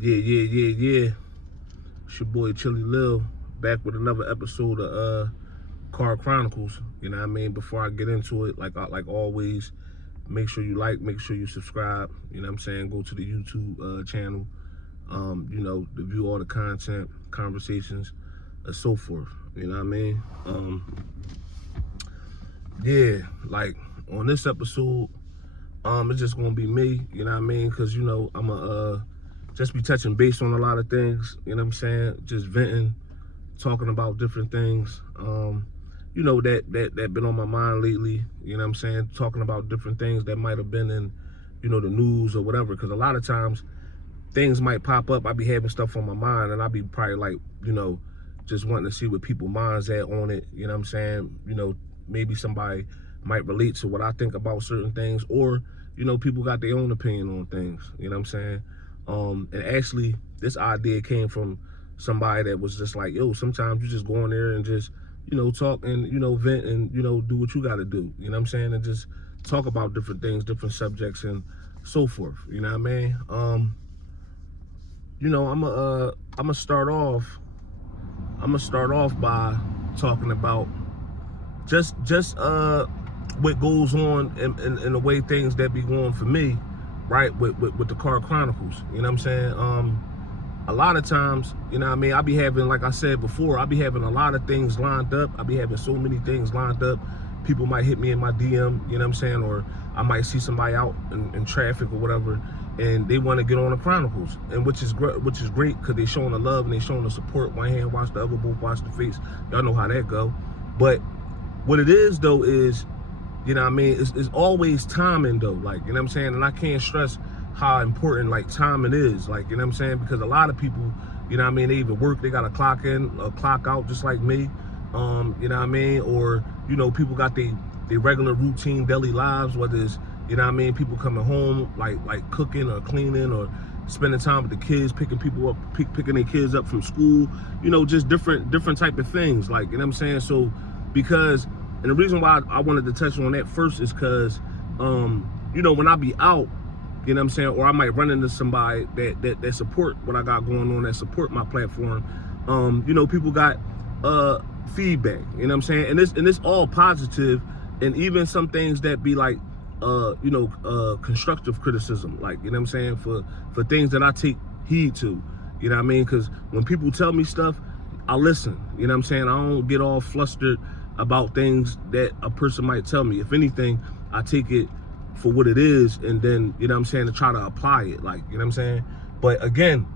Yeah. It's your boy Chili Lil back with another episode of Car Chronicles. You know what I mean? Before I get into it, like always, make sure you like, make sure you subscribe. You know what I'm saying? Go to the YouTube channel. To view all the content, conversations, and so forth. You know what I mean? Like on this episode, it's just gonna be me. You know what I mean? Because I'm a just be touching base on a lot of things. You know what I'm saying? Just venting, talking about different things. That been on my mind lately. You know what I'm saying? Talking about different things that might have been in, the news or whatever. Because a lot of times things might pop up. I be having stuff on my mind, and I be probably like, just wanting to see what people's minds at on it. You know what I'm saying? Maybe somebody might relate to what I think about certain things, or people got their own opinion on things. You know what I'm saying? And actually, this idea came from somebody that was just like, yo, sometimes you just go in there and just, talk and, vent and, do what you got to do. You know what I'm saying? And just talk about different things, different subjects and so forth. You know what I mean? I'm gonna start off by talking about just what goes on in the way things that be going for me, right, with the Car Chronicles. You know what I'm saying? A lot of times, I be having, like I said before, I be having a lot of things lined up. I be having so many things lined up. People might hit me in my DM, you know what I'm saying? Or I might see somebody out in traffic or whatever, and they want to get on the Chronicles, and which is great because they showing the love and they showing the support. One hand watch the other, both watch the face. Y'all know how that go. But what it is though is, it's always timing though, like, you know what I'm saying? And I can't stress how important like timing is, like, you know what I'm saying? Because a lot of people, they even work, they got to clock in or clock out just like me, or people got their regular routine daily lives, whether it's, people coming home like cooking or cleaning or spending time with the kids, picking their kids up from school, just different type of things, like, you know what I'm saying? So because, and the reason why I wanted to touch on that first is because when I be out, you know what I'm saying, or I might run into somebody that support what I got going on, that support my platform. People got feedback, you know what I'm saying? And it's all positive, and even some things that be like constructive criticism, like, you know what I'm saying, for things that I take heed to, you know what I mean? Because when people tell me stuff, I listen, you know what I'm saying? I don't get all flustered about things that a person might tell me. If anything, I take it for what it is, and then, you know what I'm saying, to try to apply it, like, you know what I'm saying? But again,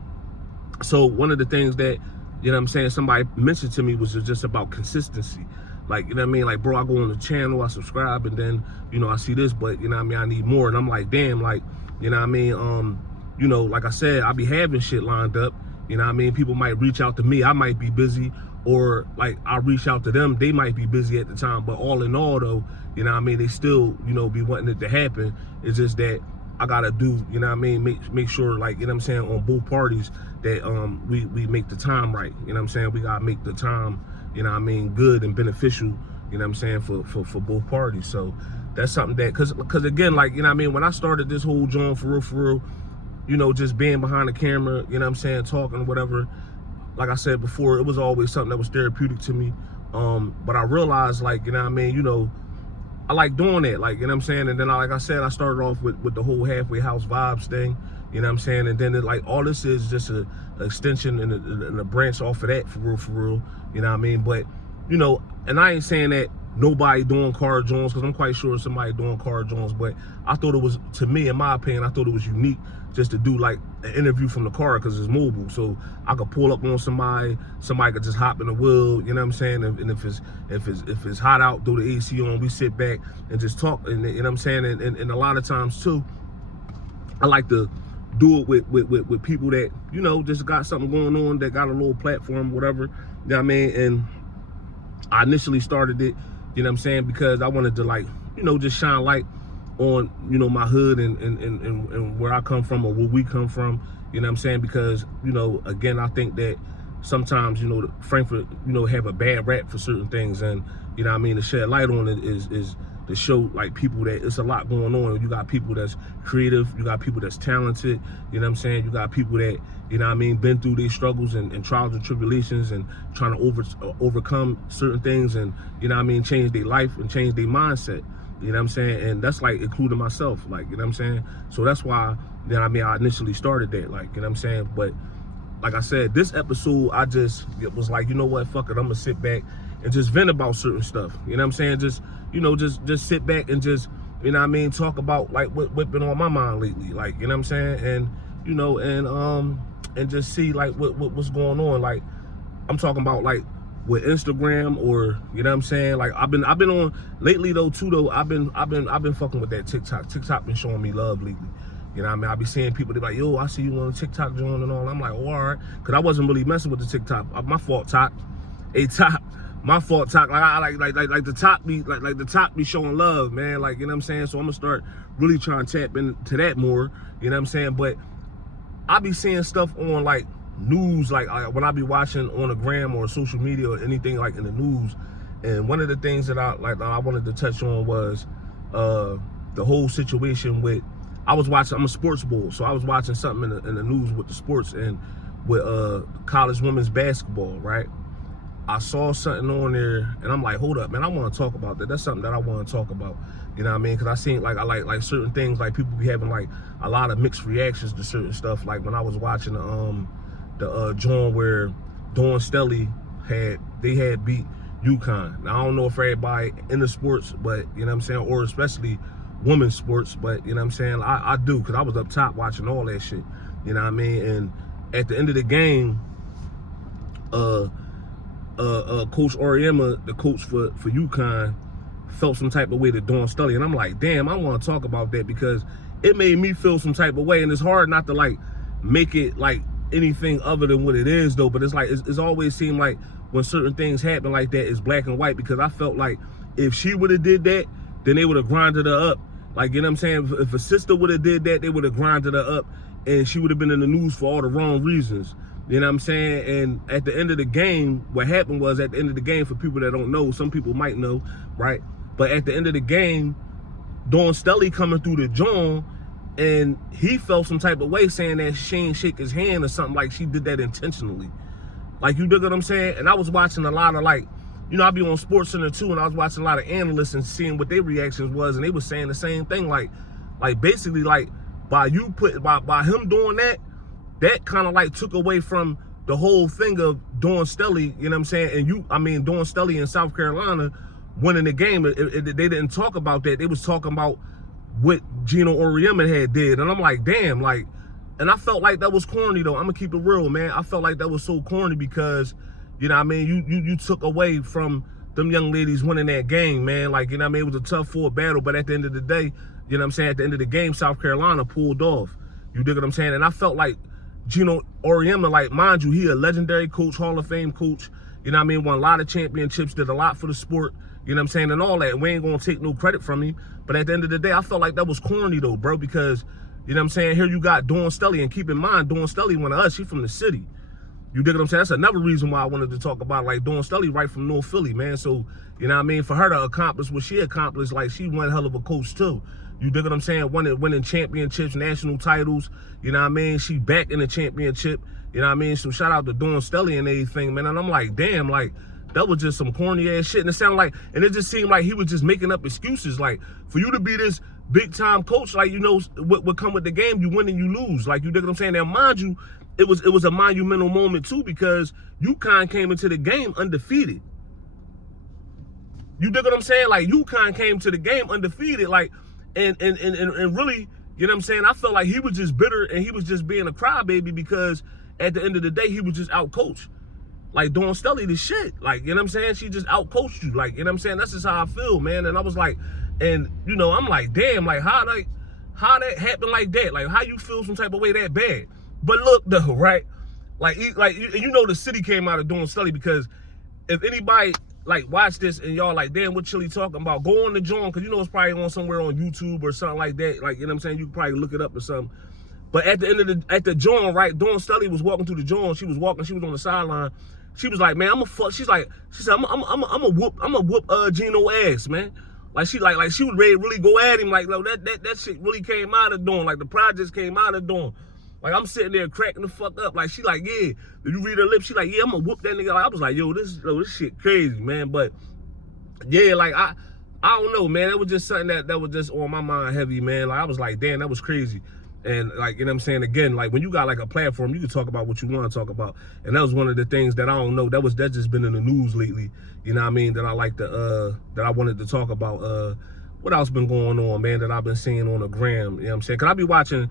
so one of the things that, you know what I'm saying, somebody mentioned to me was just about consistency. Like, you know what I mean? Like, bro, I go on the channel, I subscribe, and then, I see this, but, you know what I mean, I need more. And I'm like, damn, like, you know what I mean? Like I said, I be having shit lined up. You know what I mean? People might reach out to me. I might be busy, or like I reach out to them. They might be busy at the time. But all in all, though, you know what I mean, they still, be wanting it to happen. It's just that I gotta do, you know what I mean, make sure, like, you know what I'm saying, on both parties that we make the time right. You know what I'm saying? We gotta make the time, you know what I mean, good and beneficial, you know what I'm saying, for both parties. So that's something that, cause again, like, you know what I mean, when I started this whole joint for real, just being behind the camera, you know what I'm saying, talking, whatever, like I said before, it was always something that was therapeutic to me. But I realized, like, you know what I mean, I like doing that, like, you know what I'm saying? And then, like I said, I started off with the whole halfway house vibes thing, you know what I'm saying? And then, like, all this is just an extension and a branch off of that, for real, you know what I mean? But, and I ain't saying that nobody doing car joints, because I'm quite sure somebody doing car joints, but I thought it was, to me, in my opinion, I thought it was unique just to do like an interview from the car, because it's mobile, so I could pull up on somebody could just hop in the wheel, you know what I'm saying? And if it's hot out, throw the AC on, we sit back and just talk, and you know what I'm saying? And a lot of times too, I like to do it with people that, just got something going on, that got a little platform, whatever, you know what I mean? And I initially started it, you know what I'm saying, because I wanted to, like, just shine light on, my hood and where I come from, or where we come from, you know what I'm saying? Because, again, I think that sometimes, Frankfurt, have a bad rap for certain things, and, you know what I mean, to shed light on it is to show like people that it's a lot going on. You got people that's creative, you got people that's talented, you know what I'm saying? You got people that, you know what I mean, been through these struggles and trials and tribulations and trying to overcome certain things and, you know what I mean, change their life and change their mindset. You know what I'm saying? And that's like including myself, like, you know what I'm saying? So that's why, you know what I mean, I initially started that, like, you know what I'm saying? But like I said, this episode, it was like, you know what, fuck it, I'm gonna sit back and just vent about certain stuff. You know what I'm saying? Just, you know, just sit back and just, you know what I mean, talk about like what been on my mind lately, like, you know what I'm saying? And, you know, and just see like what's going on. Like, I'm talking about like with Instagram, or you know what I'm saying, like I've been on lately though too though. I've been fucking with that TikTok. TikTok been showing me love lately. You know what I mean? I be seeing people, they be like, yo, I see you on the TikTok joint and all. I'm like, oh, all right, because I wasn't really messing with the TikTok. My fault, Tok. Hey, Tok. My fault, Tok. Like I like the Tok be like the Tok be showing love, man. Like, you know what I'm saying? So I'm gonna start really trying to tap into that more. You know what I'm saying? But I be seeing stuff on like news, like when I be watching on the gram or social media or anything like in the news. And one of the things that I wanted to touch on was the whole situation with, I'm a sports bull, so I was watching something in the news with the sports and with college women's basketball, right? I saw something on there and I'm like, hold up, man, I want to talk about that. That's something that I want to talk about. You know what I mean? Because I seen I like certain things, like people be having like a lot of mixed reactions to certain stuff. Like when I was watching the joint where Dawn Scully had beat UConn. Now I don't know if everybody in the sports, but you know what I'm saying, or especially women's sports, but you know what I'm saying, I do, because I was up top watching all that shit. You know what I mean? And at the end of the game, Coach Auriemma, the coach for UConn, felt some type of way to Dawn Scully, and I'm like, damn, I want to talk about that because it made me feel some type of way, and it's hard not to like make it like anything other than what it is though. But it's like it's always seemed like when certain things happen like that, it's black and white, because I felt like if she would have did that, then they would have grinded her up. Like, you know what I'm saying? If a sister would have did that, they would have grinded her up and she would have been in the news for all the wrong reasons. You know what I'm saying? And at the end of the game, what happened was, at the end of the game, for people that don't know, some people might know, right? But at the end of the game, Dawn Scully coming through the joint, and he felt some type of way saying that she ain't shake his hand or something, like she did that intentionally. Like, you dig what I'm saying? And I was watching a lot of, like, you know, I be on SportsCenter too, and I was watching a lot of analysts and seeing what their reactions was, and they were saying the same thing. Like basically, like, by him doing that, that kind of like took away from the whole thing of Dawn Scully, you know what I'm saying? And Dawn Scully in South Carolina winning the game. They didn't talk about that. They was talking about what Geno Auriemma had did. And I'm like, damn, like, and I felt like that was corny though. I'm gonna keep it real, man. I felt like that was so corny because, you know what I mean, you took away from them young ladies winning that game, man. Like, you know what I mean, it was a tough fought battle, but at the end of the day, you know what I'm saying, at the end of the game, South Carolina pulled off. You dig what I'm saying? And I felt like Geno Auriemma, like, mind you, he a legendary coach, Hall of Fame coach, you know what I mean, won a lot of championships, did a lot for the sport, you know what I'm saying, and all that. We ain't gonna take no credit from him, but at the end of the day, I felt like that was corny though, bro, because, you know what I'm saying, here you got Dawn Scully, and keep in mind, Dawn Scully, one of us, she from the city. You dig what I'm saying? That's another reason why I wanted to talk about, like, Dawn Scully right from North Philly, man. So, you know what I mean, for her to accomplish what she accomplished, like, she one hell of a coach too. You dig what I'm saying? Winning championships, national titles, you know what I mean? She back in the championship, you know what I mean? So shout out to Dawn Scully and everything, man. And I'm like, damn, like, that was just some corny ass shit. And it sounded like, and it just seemed like he was just making up excuses. Like, for you to be this big time coach, like, you know, what come with the game, you win and you lose. Like, you dig what I'm saying? Now, mind you, it was a monumental moment too, because UConn came into the game undefeated. You dig what I'm saying? Like, UConn came to the game undefeated, like, and really, you know what I'm saying, I felt like he was just bitter and he was just being a crybaby because at the end of the day, he was just out-coached. Like, Dawn Scully the shit. Like, you know what I'm saying? She just out-coached you. Like, you know what I'm saying? That's just how I feel, man. And I was like, and, you know, I'm like, damn, like, how that happened like that? Like, how you feel some type of way that bad? But look, though, right? Like, you know, the city came out of Dawn Scully, because if anybody, like, watch this and y'all like, damn, what Chili talking about? Go on the joint, because you know it's probably on somewhere on YouTube or something like that. Like, you know what I'm saying? You can probably look it up or something. But at the end of the joint, right, Dawn Scully was walking through the joint. She was on the sideline. She was like, man, I'm a fuck. She said, I'm a whoop Geno ass, man. Like she was ready to really go at him. Like, no, that shit really came out of Dawn. Like the projects came out of Dawn. Like I'm sitting there cracking the fuck up. Like she like, yeah. Did you read her lips? She like, yeah, I'm gonna whoop that nigga. Like, I was like, yo, this shit crazy, man. But yeah, like I don't know, man. It was just something that was just on my mind heavy, man. Like I was like, damn, that was crazy. And like, you know what I'm saying? Again, like when you got like a platform, you can talk about what you want to talk about. And that was one of the things that I don't know. That just been in the news lately. You know what I mean? That I like to that I wanted to talk about. What else been going on, man, that I've been seeing on the gram, you know what I'm saying? Cause I be watching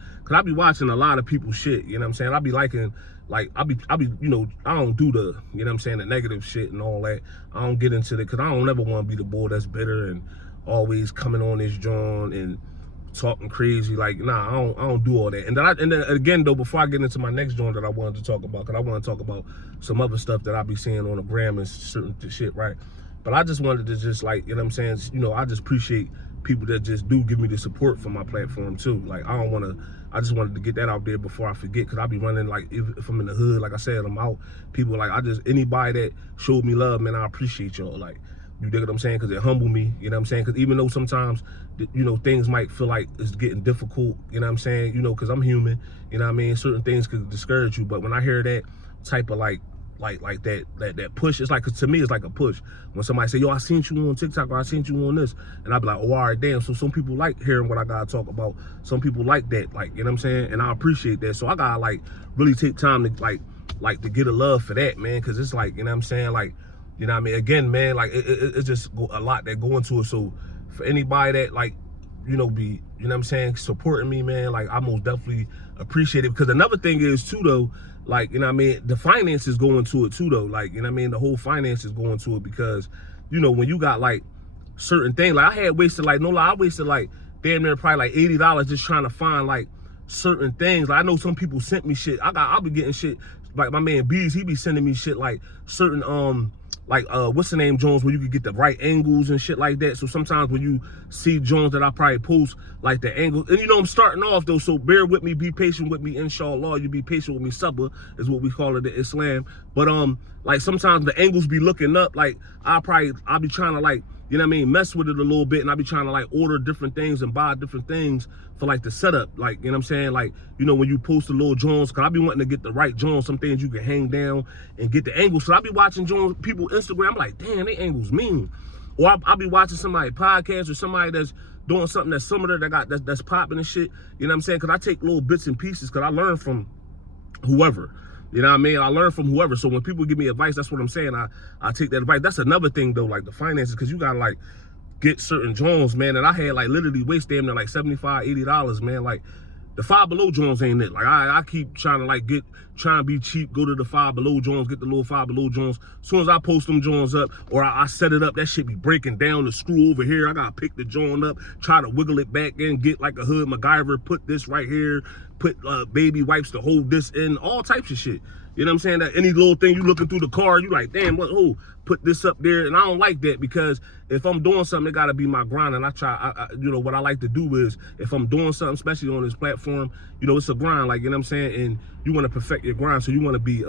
a lot of people's shit, you know what I'm saying? I be liking, like, I be, you know, I don't do the, you know what I'm saying, the negative shit and all that. I don't get into it, cause I don't ever want to be the boy that's bitter and always coming on this joint and talking crazy. Like, nah, I don't do all that. And then again though, before I get into my next joint that I wanted to talk about, cause I want to talk about some other stuff that I be seeing on the gram and certain shit, right? But I just wanted to just, like, you know what I'm saying, you know, I just appreciate people that just do give me the support for my platform too. Like, I just wanted to get that out there before I forget, because I be running, like, if I'm in the hood, like I said, I'm out. People, like, anybody that showed me love, man, I appreciate y'all. Like, you dig what I'm saying? Because it humbled me, you know what I'm saying? Because even though sometimes, you know, things might feel like it's getting difficult, you know what I'm saying? You know, because I'm human, you know what I mean? Certain things could discourage you. But when I hear that type of, like that push, it's like, 'cause to me it's like a push. When somebody say, yo, I seen you on TikTok, or I seen you on this, and I be like, oh, all right, damn. So some people like hearing what I gotta talk about. Some people like that, like, you know what I'm saying? And I appreciate that. So I gotta, like, really take time to like to get a love for that, man, because it's like, you know what I'm saying, like, you know what I mean? Again, man, like it's just a lot that go into it. So for anybody that, like, you know, you know what I'm saying, supporting me, man, like, I most definitely appreciate it. Because another thing is too though, like, you know what I mean, the finances go into it too though. Like, you know what I mean, the whole finances go into it, because, you know, when you got like certain things, like I had wasted, like, no lie, I wasted like damn near probably like $80 just trying to find like certain things. Like, I know some people sent me shit. I'll be getting shit, like my man Bees, he be sending me shit like certain like what's the name, Jones, where you could get the right angles and shit like that. So sometimes when you see Jones that I probably post, like the angles, and you know I'm starting off though, so bear with me, be patient with me, inshallah. You be patient with me, sabr is what we call it in Islam. But like sometimes the angles be looking up, like I'll be trying to, like, you know what I mean, mess with it a little bit, and I'll be trying to like order different things and buy different things for like the setup, like, you know what I'm saying, like, you know, when you post the little Jones, cause I be wanting to get the right Jones, some things you can hang down and get the angles. So I be watching Jones, people Instagram, I'm like, damn, they angles mean. Or I'll be watching somebody podcast or somebody that's doing something that's similar, that's popping and shit, you know what I'm saying? Cause I take little bits and pieces, cause I learn from whoever. You know what I mean? I learn from whoever. So when people give me advice, that's what I'm saying. I take that advice. That's another thing though, like the finances, because you gotta like get certain Jones, man. And I had like literally waste damn near like $75, $80, man. Like the Five Below Jones ain't it. Like I keep trying to like trying to be cheap, go to the Five Below Jones, get the little Five Below Jones. As soon as I post them Jones up, or I set it up, that shit be breaking down. The screw over here, I gotta pick the joint up, try to wiggle it back in, get like a hood MacGyver, put this right here, put baby wipes to hold this in, all types of shit. You know what I'm saying? That any little thing you looking through the car, you like, damn, what? Oh, put this up there. And I don't like that, because if I'm doing something, it gotta be my grind. And you know, what I like to do is, if I'm doing something, especially on this platform, you know, it's a grind, like, you know what I'm saying? And you want to perfect your grind, so you want to be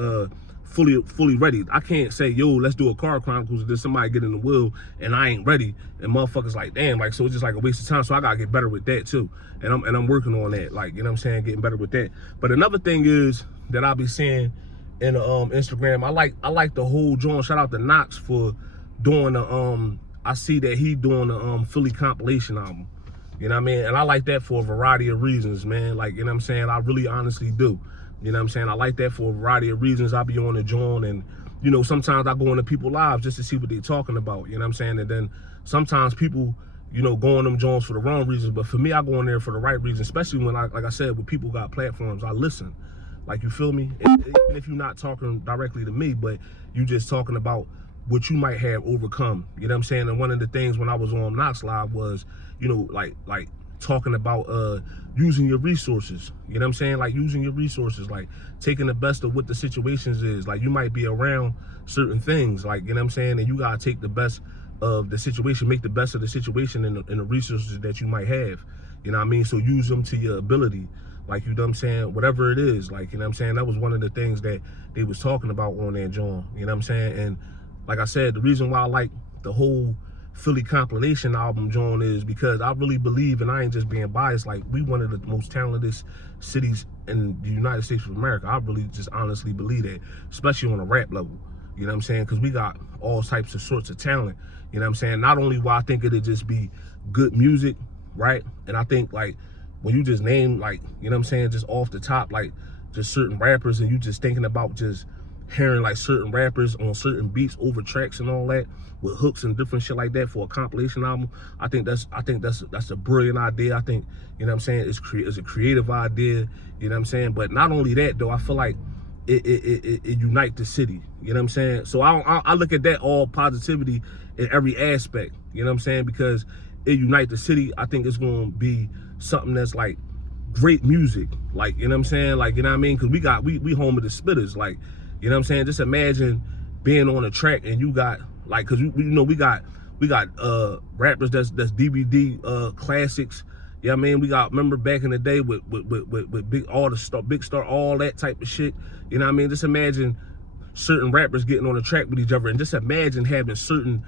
fully ready. I can't say, yo, let's do a car chronicles, and then somebody get in the wheel and I ain't ready, and motherfuckers like, damn, like, so it's just like a waste of time. So I gotta get better with that too, and I'm working on that, like, you know what I'm saying, getting better with that. But another thing is that I'll be seeing in Instagram, I like the whole joint. Shout out to Knox for doing the I see that he doing the Philly compilation album, you know what I mean? And I like that for a variety of reasons, man. Like, you know what I'm saying, I really honestly do. You know what I'm saying? I like that for a variety of reasons. I be on the joint, and, you know, sometimes I go into people's lives just to see what they talking about, you know what I'm saying? And then sometimes people, you know, go on them joints for the wrong reasons. But for me, I go in there for the right reason, especially when like I said, when people got platforms, I listen. Like, you feel me? Even if you're not talking directly to me, but you just talking about what you might have overcome. You know what I'm saying? And one of the things when I was on Knox Live was, you know, like talking about using your resources. You know what I'm saying? Like, using your resources, like taking the best of what the situations is. Like, you might be around certain things, like, you know what I'm saying? And you gotta take the best of the situation, make the best of the situation and the resources that you might have. You know what I mean? So use them to your ability. Like, you know what I'm saying? Whatever it is, like, you know what I'm saying? That was one of the things that they was talking about on that joint. You know what I'm saying? And like I said, the reason why I like the whole Philly compilation album joint is because I really believe, and I ain't just being biased, like we one of the most talented cities in the United States of America. I really just honestly believe that, especially on a rap level. You know what I'm saying? Because we got all types of sorts of talent. You know what I'm saying? Not only will I think it'd just be good music, right? And I think like when you just name like, you know what I'm saying, just off the top, like just certain rappers, and you just thinking about just hearing like certain rappers on certain beats over tracks and all that with hooks and different shit like that for a compilation album. I think that's a brilliant idea. I think, you know what I'm saying, it's a creative idea, you know what I'm saying? But not only that though, I feel like it unite the city, you know what I'm saying? So I look at that all positivity in every aspect, you know what I'm saying? Because it unite the city. I think it's gonna be something that's like great music, like, you know what I'm saying, like, you know what I mean? Because we home of the spitters, like, you know what I'm saying? Just imagine being on a track and you got like, because we got rappers that's DVD classics. You know what I mean? We got, remember back in the day with Big Star, all that type of shit. You know what I mean? Just imagine certain rappers getting on a track with each other, and just imagine having certain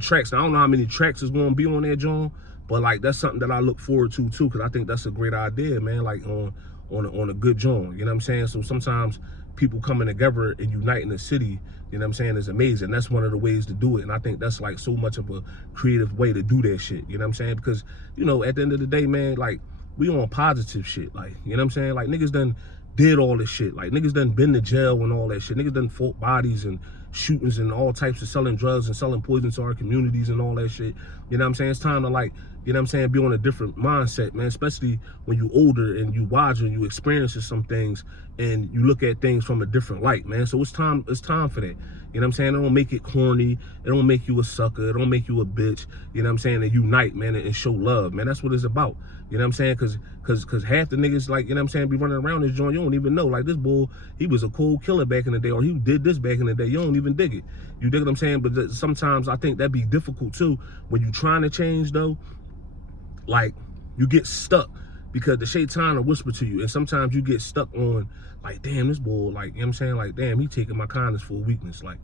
tracks. Now, I don't know how many tracks is going to be on that, John, but like that's something that I look forward to too, because I think that's a great idea, man. Like on a good joint. You know what I'm saying? So sometimes people coming together and uniting the city, you know what I'm saying, is amazing. That's one of the ways to do it. And I think that's like so much of a creative way to do that shit. You know what I'm saying? Because, you know, at the end of the day, man, like we on positive shit. Like, you know what I'm saying? Like niggas done did all this shit. Like niggas done been to jail and all that shit. Niggas done fought bodies and shootings and all types of selling drugs and selling poison to our communities and all that shit. You know what I'm saying? It's time to like, you know what I'm saying, be on a different mindset, man, especially when you older and you wiser and you experiences some things and you look at things from a different light, man. So it's time for that. You know what I'm saying? It don't make it corny. It don't make you a sucker. It don't make you a bitch. You know what I'm saying? And unite, man, and show love, man. That's what it's about. You know what I'm saying? Cause half the niggas, like, you know what I'm saying, be running around this joint, you don't even know. Like this bull, he was a cold killer back in the day, or he did this back in the day. You don't even dig it. You dig what I'm saying? But sometimes I think that'd be difficult too when you trying to change though. Like you get stuck because the shaitan will whisper to you, and sometimes you get stuck on like, damn, this bull, like, you know what I'm saying, like, damn, he taking my kindness for a weakness, like,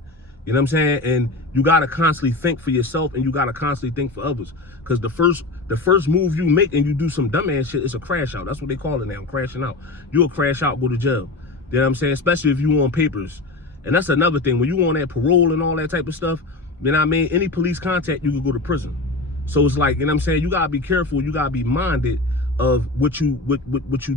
you know what I'm saying? And you gotta constantly think for yourself, and you gotta constantly think for others, because the first move you make and you do some dumbass shit, it's a crash out. That's what they call it now, crashing out. You'll crash out, go to jail. You know what I'm saying? Especially if you on papers. And that's another thing, when you on that parole and all that type of stuff, you know what I mean, any police contact, you could go to prison. So it's like, you know what I'm saying, you gotta be careful, you gotta be minded of what you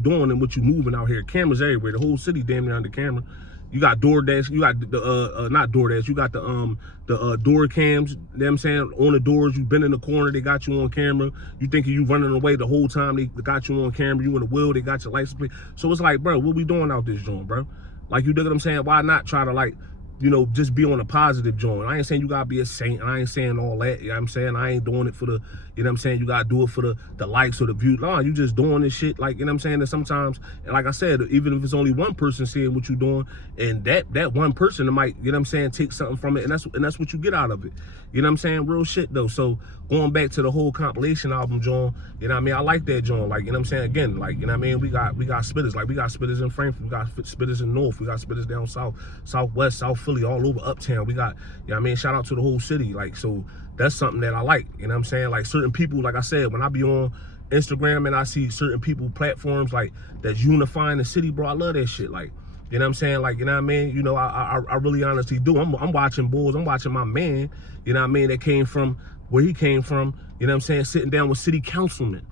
doing and what you moving out here. Cameras everywhere, the whole city damn near under camera. You got DoorDash, you got the not DoorDash, you got the door cams, you know what I'm saying, on the doors. You been in the corner, they got you on camera. You thinking you running away the whole time, they got you on camera. You in the wheel, they got your license plate. So it's like, bro, what we doing out this joint, bro? Like, you dig what I'm saying? Why not try to, like, you know, just be on a positive joint? I ain't saying you gotta be a saint, and I ain't saying all that, you know what I'm saying? I ain't doing it for the, you know what I'm saying, you gotta do it for the likes or the views. No, you just doing this shit, like, you know what I'm saying? And sometimes, and like I said, even if it's only one person seeing what you doing, and that one person might, you know what I'm saying, take something from it, and that's what you get out of it. You know what I'm saying? Real shit though. So going back to the whole compilation album, John, you know what I mean? I like that, John. Like, you know what I'm saying? Again, like, you know what I mean? We got spitters. Like, we got spitters in Frankfurt. We got spitters in North. We got spitters down south, southwest, South Philly, all over uptown. We got, you know what I mean? Shout out to the whole city. Like, so that's something that I like. You know what I'm saying? Like, certain people, like I said, when I be on Instagram and I see certain people platforms like that's unifying the city, bro, I love that shit. Like, you know what I'm saying? Like, you know what I mean? You know, I really honestly do. I'm watching Bulls. I'm watching my man, you know what I mean, that came from where he came from, you know what I'm saying, sitting down with city councilmen.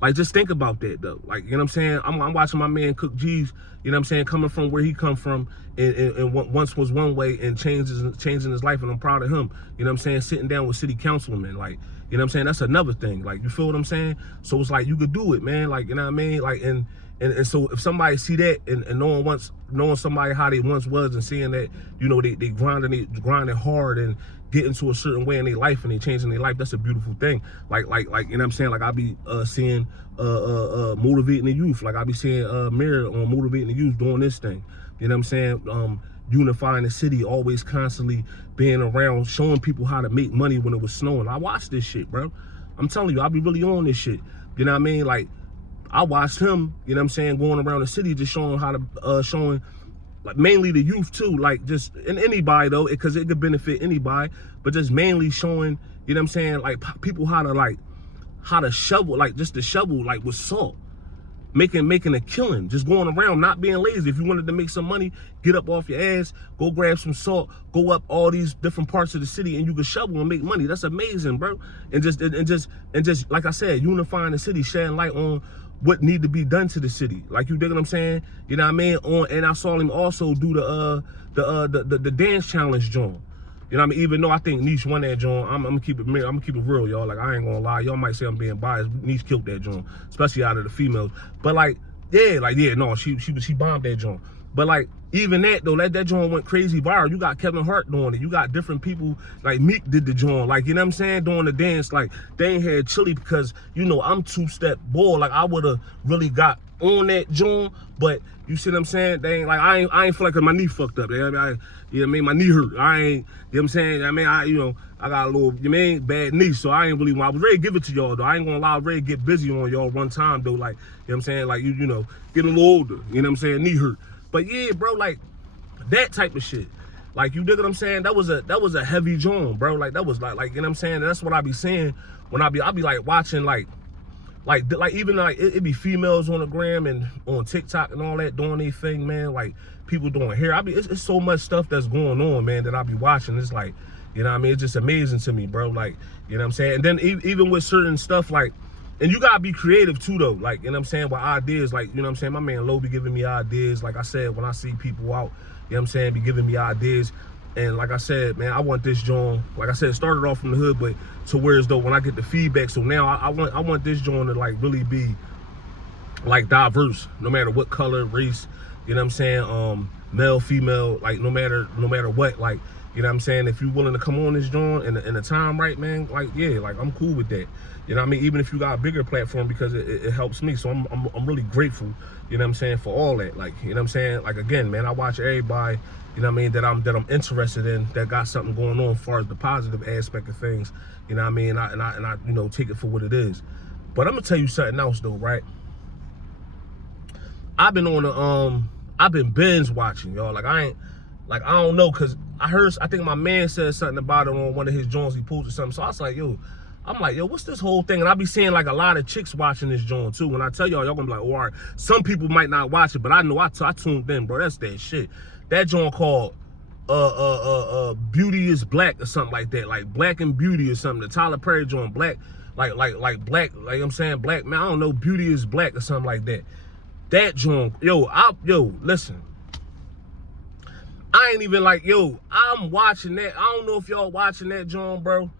Like, just think about that, though. Like, you know what I'm saying? I'm watching my man Cook G's, you know what I'm saying, coming from where he come from, and once was one way and changing his life, and I'm proud of him. You know what I'm saying? Sitting down with city councilmen, like, you know what I'm saying? That's another thing. Like, you feel what I'm saying? So it's like, you could do it, man. Like, you know what I mean? Like, and so if somebody see that and knowing somebody how they once was, and seeing that, you know, they grinding hard and getting to a certain way in their life and they changing their life, that's a beautiful thing. Like, you know what I'm saying? Like, I be seeing motivating the youth. Like, I be seeing Mirror on motivating the youth doing this thing. You know what I'm saying? Unifying the city, always constantly being around, showing people how to make money when it was snowing. I watched this shit, bro. I'm telling you, I be really on this shit. You know what I mean? Like, I watched him, you know what I'm saying, going around the city just showing how to, showing like mainly the youth too, like just and anybody though, because it could benefit anybody, but just mainly showing, you know what I'm saying, like people how to shovel, like just to shovel like with salt. Making a killing, just going around, not being lazy. If you wanted to make some money, get up off your ass, go grab some salt, go up all these different parts of the city, and you can shovel and make money. That's amazing, bro. And just like I said, unifying the city, shedding light on what need to be done to the city. Like, you dig what I'm saying? You know what I mean? And I saw him also do the dance challenge joint. You know what I mean? Even though I think Niche won that joint, I'm gonna keep it real, y'all. Like, I ain't gonna lie. Y'all might say I'm being biased. Niche killed that joint, especially out of the females. But like, no, she bombed that joint. But like, even that though, that joint went crazy viral. You got Kevin Hart doing it. You got different people, like Meek did the joint. Like, you know what I'm saying? Doing the dance. Like, they ain't had Chili because, you know, I'm two-step boy. Like, I would have really got on that joint, but you see what I'm saying? They ain't like, I ain't feel like my knee fucked up. You know what I mean? My knee hurt. I ain't, you know what I'm saying? I mean, I got a little, you mean, bad knee, so I ain't really, I was ready to give it to y'all though. I ain't gonna lie, I was ready to get busy on y'all one time though. Like, you know what I'm saying? Like, you know, getting a little older, you know what I'm saying? Knee hurt. But yeah, bro, like, that type of shit. Like, you dig what I'm saying? That was a heavy joint, bro. Like, that was like, you know what I'm saying? That's what I be saying when I be like watching like even like it be females on the gram and on TikTok and all that doing their thing, man. Like, people doing hair. It's so much stuff that's going on, man, that I be watching. It's like, you know what I mean? It's just amazing to me, bro. Like, you know what I'm saying? And then even with certain stuff, like, and you gotta be creative too though. Like, you know what I'm saying? With ideas, like, you know what I'm saying? My man Lo be giving me ideas. Like I said, when I see people out, you know what I'm saying, be giving me ideas. And like I said, man, I want this joint, like I said, it started off from the hood, but to where as though when I get the feedback, so now I want this joint to like really be like diverse, no matter what color, race, you know what I'm saying, male, female, like no matter what, like, you know what I'm saying, if you're willing to come on this joint in the time right, man, like, yeah, like, I'm cool with that. You know what I mean? Even if you got a bigger platform, because it helps me. So I'm really grateful, you know what I'm saying, for all that. Like, you know what I'm saying? Like, again, man, I watch everybody, you know what I mean, that I'm interested in, that got something going on as far as the positive aspect of things. You know what I mean? And I you know, take it for what it is. But I'm gonna tell you something else though, right? I've been on I've been binge watching, y'all. Like, I don't know, cause I think my man said something about it on one of his joints. He posted something. So I was like, yo, what's this whole thing? And I be seeing like a lot of chicks watching this joint too. When I tell y'all gonna be like, oh, all right. Some people might not watch it, but I know I tuned in, bro. That's that shit. That joint called Beauty is Black or something like that. Like Black and Beauty or something. The Tyler Perry joint, Black, like Black, like I'm saying, Black, man, I don't know, Beauty is Black or something like that. That joint, yo, listen. I ain't even like, yo, I'm watching that. I don't know if y'all watching that joint, bro.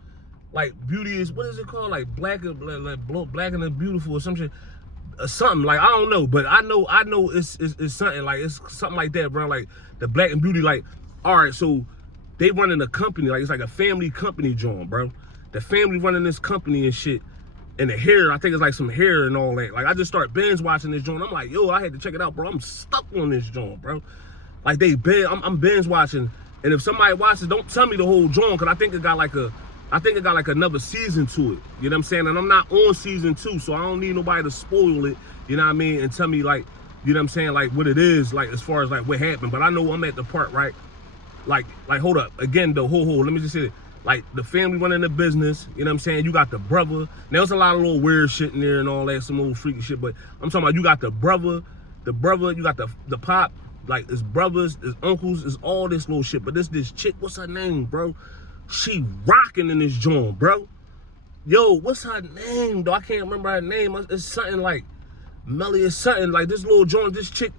Like, Beauty is, what is it called? Like Black and the Beautiful or some shit. Something, like, I don't know, but I know it's something, like, it's something like that, bro. Like, the Black and Beauty, like, all right, so they running a company, like, it's like a family company joint, bro. The family running this company and shit. And the hair, I think it's like some hair and all that. Like, I just start binge watching this joint. I'm like, yo, I had to check it out, bro. I'm stuck on this joint, bro. Like, I'm binge watching. And if somebody watches, don't tell me the whole joint, because I think it got like another season to it. You know what I'm saying? And I'm not on season 2, so I don't need nobody to spoil it, you know what I mean, and tell me, like, you know what I'm saying, like, what it is, like, as far as, like, what happened. But I know I'm at the part, right? Like, hold up. Again, though, let me just say it. Like, the family running the business, you know what I'm saying? You got the brother. Now, there's a lot of little weird shit in there and all that, some old freaky shit, but I'm talking about you got the brother, you got the pop, like, his brothers, his uncles, his all this little shit. But this chick, what's her name, bro? She rocking in this joint, bro. Yo, what's her name, though? I can't remember her name. It's something like Melly or something. Like, this little joint, this chick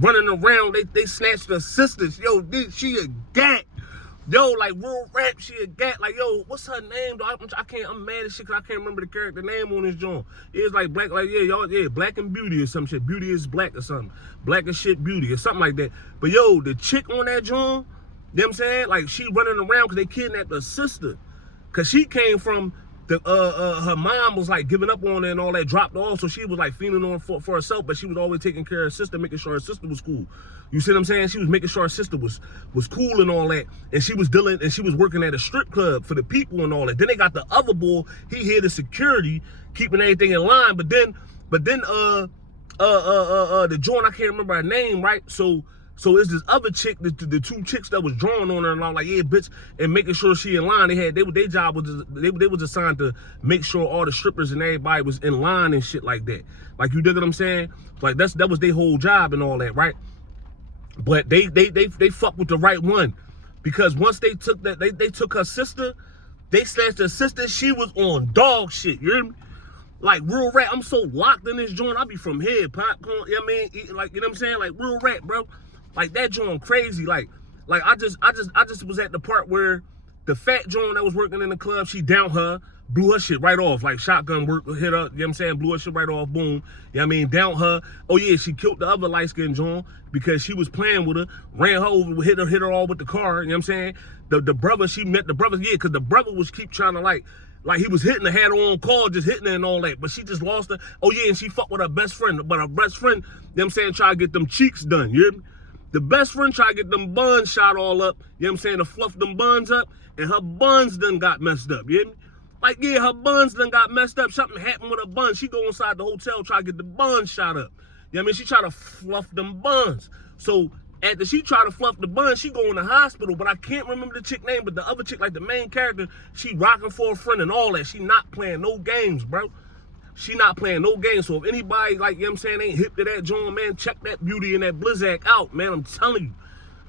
running around, they snatched her sisters. Yo, she a gat. Yo, like, real rap, she a gat. Like, yo, what's her name, though? I'm mad as shit because I can't remember the character name on this joint. It's like Black, like, yeah, y'all, yeah, Black and Beauty or some shit. Beauty is Black or something. Black as shit Beauty or something like that. But, yo, the chick on that joint, you know what I'm saying? Like, she running around because they kidnapped her sister. Because she came from, her mom was, like, giving up on her and all that, dropped off. So she was, like, feeling on for herself, but she was always taking care of her sister, making sure her sister was cool. You see what I'm saying? She was making sure her sister was cool and all that. And she was working at a strip club for the people and all that. Then they got the other boy, he here the security, keeping everything in line. But then the joint, I can't remember her name, right? So So it's this other chick, the two chicks that was drawing on her and all like, yeah, bitch, and making sure she in line. Their job was they was assigned to make sure all the strippers and everybody was in line and shit like that. Like, you dig what I'm saying? Like that was their whole job and all that, right? But they fucked with the right one, because once they took that, they took her sister, they snatched her sister. She was on dog shit. You hear me? Like, real rap. I'm so locked in this joint. I be from here, popcorn. You know what I mean? Eating, like, you know what I'm saying? Like, real rap, bro. Like, that joint crazy. Like I just was at the part where the fat joint that was working in the club, she downed her, blew her shit right off. Like, shotgun work, hit her, you know what I'm saying? Blew her shit right off, boom. You know what I mean? Downed her. Oh, yeah, she killed the other light-skinned joint because she was playing with her, ran her over, hit her all with the car, you know what I'm saying? The brother, she met the brother, yeah, because the brother was keep trying to, like he was hitting her, had her on call, just hitting her and all that. But she just lost her. Oh, yeah, and she fucked with her best friend. But her best friend, you know what I'm saying, try to get them cheeks done, you hear me? The best friend tried to get them buns shot all up, you know what I'm saying, to fluff them buns up, and her buns done got messed up, you hear me? Like, yeah, her buns done got messed up. Something happened with her buns. She go inside the hotel, try to get the buns shot up. You know what I mean? She try to fluff them buns. So after she tried to fluff the bun, she go in the hospital, but I can't remember the chick name, but the other chick, like the main character, she rocking for a friend and all that. She not playing no games, bro. She not playing no games. So if anybody, like, you know what I'm saying, ain't hip to that joint, man, check that Beauty and that Blizzak out, man. I'm telling you.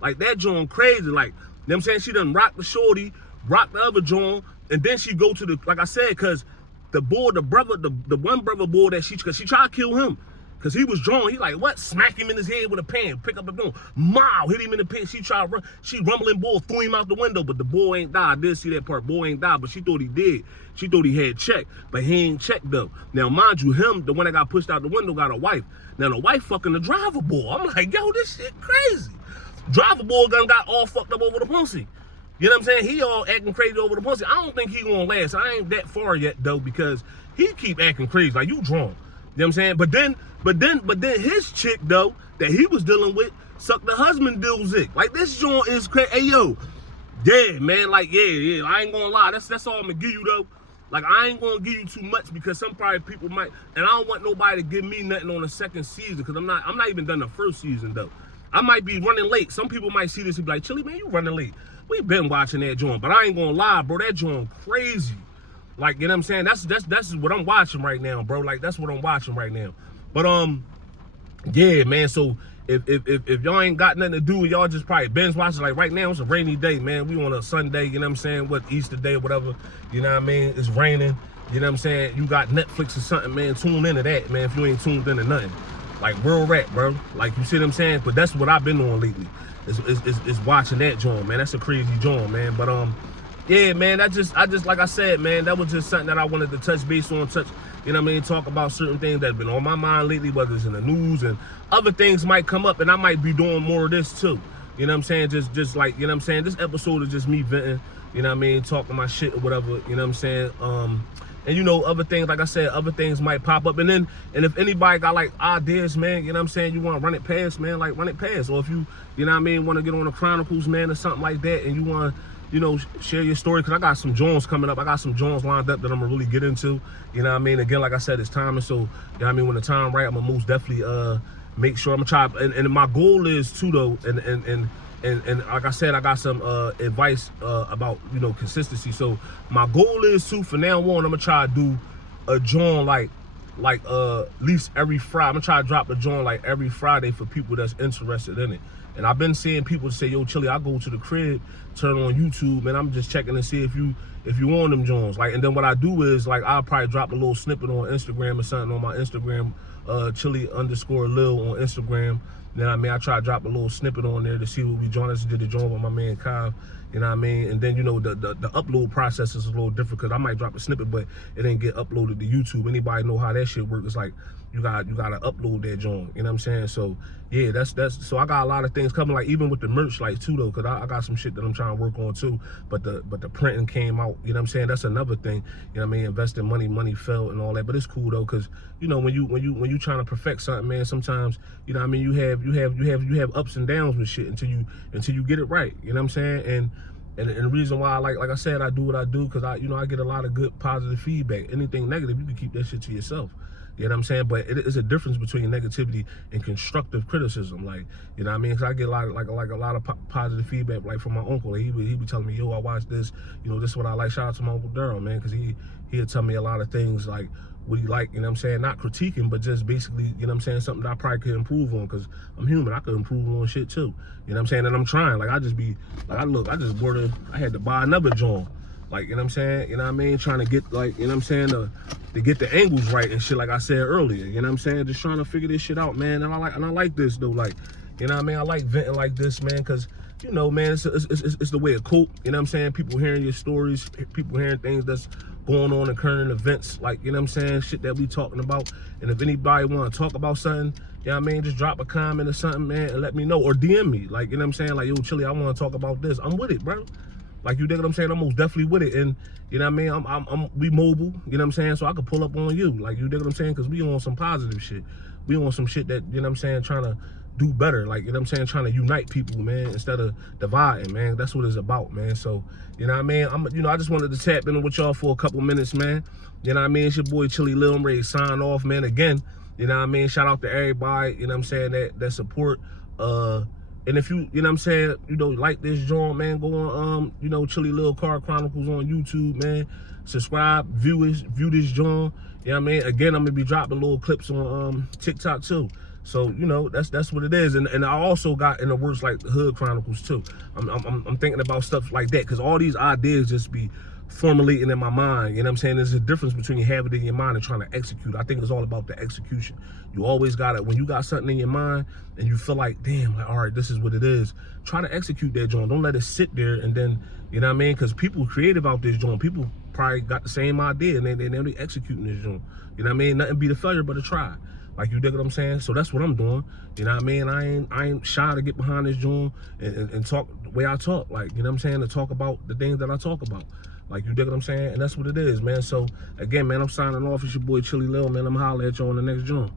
Like, that joint crazy. Like, you know what I'm saying? She done rock the shorty, rock the other joint, and then she go to the, like I said, because the boy, the brother, the one brother boy that because she tried to kill him. Because he was drawn, he like, what? Smack him in his head with a pan, pick up the boom, hit him in the pin. She tried to run, she rumbling bull, threw him out the window, but the boy ain't died. I did see that part, boy ain't died, but she thought he did. She thought he had checked, but he ain't checked though. Now, mind you, him, the one that got pushed out the window, got a wife. Now, the wife fucking the driver boy. I'm like, yo, this shit crazy. Driver boy got all fucked up over the pussy. You know what I'm saying? He all acting crazy over the pussy. I don't think he gonna last. I ain't that far yet though, because he keep acting crazy, like you drunk. You know what I'm saying? But then his chick though that he was dealing with sucked the husband dick. Like, this joint is crazy. Hey yo, yeah, man. Like, yeah. I ain't gonna lie. That's all I'm gonna give you though. Like, I ain't gonna give you too much because some probably people might, and I don't want nobody to give me nothing on the second season because I'm not even done the first season though. I might be running late. Some people might see this and be like, Chili, man, you running late. We been watching that joint, but I ain't gonna lie, bro. That joint crazy. Like, you know what I'm saying? That's what I'm watching right now, bro. Like, that's what I'm watching right now. But yeah, man. So if y'all ain't got nothing to do, y'all just probably binge watching. Like, right now, it's a rainy day, man. We on a Sunday, you know what I'm saying? What, Easter day or whatever. You know what I mean? It's raining. You know what I'm saying? You got Netflix or something, man. Tune into that, man. If you ain't tuned into nothing, like real rap, bro. Like, you see what I'm saying? But that's what I've been on lately. Is watching that joint, man. That's a crazy joint, man. But yeah, man, I just like I said, man, that was just something that I wanted to touch base on, you know what I mean, talk about certain things that have been on my mind lately, whether it's in the news, and other things might come up, and I might be doing more of this too. You know what I'm saying? Just like, you know what I'm saying? This episode is just me venting, you know what I mean, talking my shit or whatever, you know what I'm saying? And you know, other things, like I said, other things might pop up. And if anybody got like ideas, man, you know what I'm saying, you want to run it past, man, like run it past. Or if you know what I mean, want to get on the Chronicles, man, or something like that, and you want to, you know, share your story, because I got some Jones coming up. I got some Jones lined up that I'm going to really get into. You know what I mean? Again, like I said, it's timing. So, you know what I mean, when the time right, I'm going to most definitely make sure I'm going to try. And my goal is too, though, and like I said, I got some advice about, you know, consistency. So my goal is to, for now on, I'm going to try to do a joint like at least every Friday. I'm going to try to drop a joint like every Friday for people that's interested in it. And I've been seeing people say, yo, Chili, I go to the crib, turn on YouTube, and I'm just checking to see if you on them joints. Like, and then what I do is, like, I'll probably drop a little snippet on Instagram or something on my Instagram, Chili_Lil on Instagram. Then I try to drop a little snippet on there to see what we joined. I just did the joint with my man Kyle. You know what I mean? And then, you know, the upload process is a little different because I might drop a snippet, but it ain't get uploaded to YouTube. Anybody know how that shit works? It's like you gotta upload that joint. You know what I'm saying? So yeah, that's so I got a lot of things coming, like even with the merch, like too though, because I got some shit that I'm trying to work on too. But the printing came out. You know what I'm saying? That's another thing. You know what I mean? Investing money fell and all that. But it's cool though, because you know when you trying to perfect something, man, sometimes you know what I mean, you have ups and downs with shit until you get it right. You know what I'm saying? And the reason why, like I said, I do what I do because I get a lot of good positive feedback. Anything negative, you can keep that shit to yourself. You know what I'm saying? But it is a difference between negativity and constructive criticism. Like, you know what I mean? Because I get a lot of positive feedback, like from my uncle. He be telling me, yo, I watched this. You know, this is what I like. Shout out to my Uncle Durham, man, because he'd tell me a lot of things like what he like, you know what I'm saying? Not critiquing, but just basically, you know what I'm saying, something that I probably could improve on, because I'm human. I could improve on shit too. You know what I'm saying? And I'm trying. Like, I just had to buy another joint. Like, you know what I'm saying? You know what I mean? Trying to get, like, you know what I'm saying, to get the angles right and shit, like I said earlier. You know what I'm saying? Just trying to figure this shit out, man. And I like this, though. Like, you know what I mean? I like venting like this, man, because, you know, man, it's the way of cope. You know what I'm saying? People hearing your stories, people hearing things that's going on in current events, like, you know what I'm saying, shit that we talking about. And if anybody want to talk about something, you know what I mean, just drop a comment or something, man, and let me know, or DM me, like, you know what I'm saying, like, yo, Chili, I want to talk about this. I'm with it, bro. Like, you dig what I'm saying? I'm most definitely with it. And, you know what I mean, we mobile, you know what I'm saying, so I could pull up on you, like, you dig what I'm saying, because we on some positive shit. We on some shit that, you know what I'm saying, trying to do better, like, you know what I'm saying, trying to unite people, man, instead of dividing, man. That's what it's about, man. So, you know what I mean, I just wanted to tap in with y'all for a couple minutes, man. You know what I mean? It's your boy Chili Lil. I'm ready to sign off, man. Again, you know what I mean, shout out to everybody, you know what I'm saying, that support. And if you know what I'm saying, you know, like this joint, man, go on, you know, Chili Lil Car Chronicles on YouTube, man. Subscribe, view this joint. You know what I mean? Again, I'm gonna be dropping little clips on TikTok too. So, you know, that's what it is. And I also got in the works like the Hood Chronicles too. I'm thinking about stuff like that, because all these ideas just be formulating in my mind. You know what I'm saying? There's a difference between having it in your mind and trying to execute. I think it's all about the execution. You always got it. When you got something in your mind and you feel like, damn, like, all right, this is what it is, try to execute that joint. Don't let it sit there and then, you know what I mean? Because people creative out this joint. People probably got the same idea and they executing this joint. You know what I mean? Nothing beat a failure but a try. Like, you dig what I'm saying? So that's what I'm doing. You know what I mean? I ain't shy to get behind this joint and talk the way I talk. Like, you know what I'm saying? To talk about the things that I talk about. Like, you dig what I'm saying? And that's what it is, man. So, again, man, I'm signing off. It's your boy Chili Lil, man. I'm holler at you on the next joint.